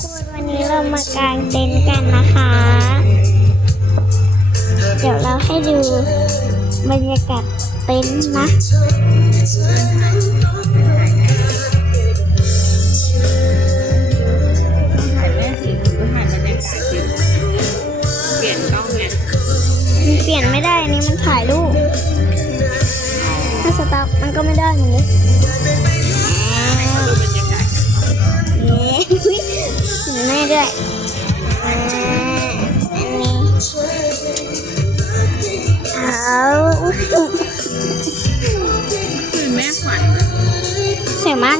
คนวันนี้เรามากางเต็นท์กันนะคะ เดี๋ยวเราให้ดูบรรยากาศเต็นท์นะต้องถ่ายแม่สิต้องถ่ายบรรยากาศสิเปลี่ยนกล้องไงมันเปลี่ยนไม่ได้อันนี่มันถ่ายรูป ถ้าสต็อปมันก็ไม่ได้เหมือนนี้ ด้วยอันนี้เอาคือแม่ขวัญเสียมาก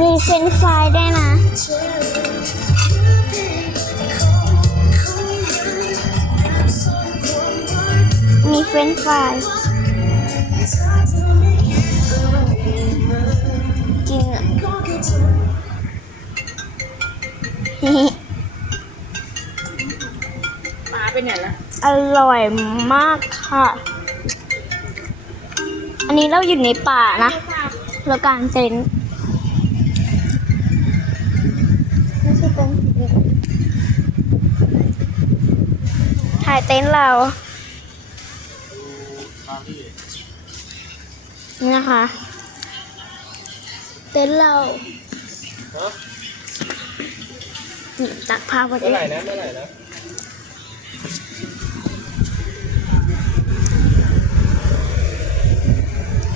มีเฟรนฟรายด้วยนะมีเฟรนฟราย ป้าไปไหนละอร่อยมากค่ะ อันนี้เราอยู่ในป่านะเรากางเต็นท์ไม่ใช่เต็นท์ถ่ายเต็นท์เรานี่นะคะ เต็นท์เรา นี่ตักผ้าพอดีเมื่อไหร่นะเมื่อไหร่นะ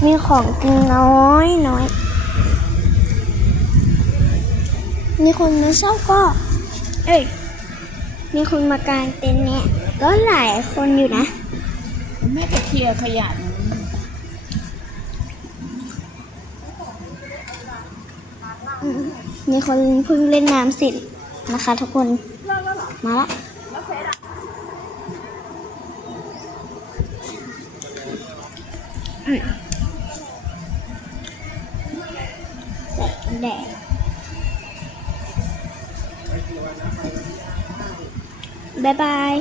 มีของกินน้อยน้อย มีคนมาเช่าก็ เอ้ย มีคนมากางเต็นท์เนี่ย ก็หลายคนอยู่นะ แม่จะเคลียร์ขยะนะมีคนเพิ่งเล่นน้ำเสร็จ นะคะ ทุกคนมาละอืมใส่แดดบ๊ายบาย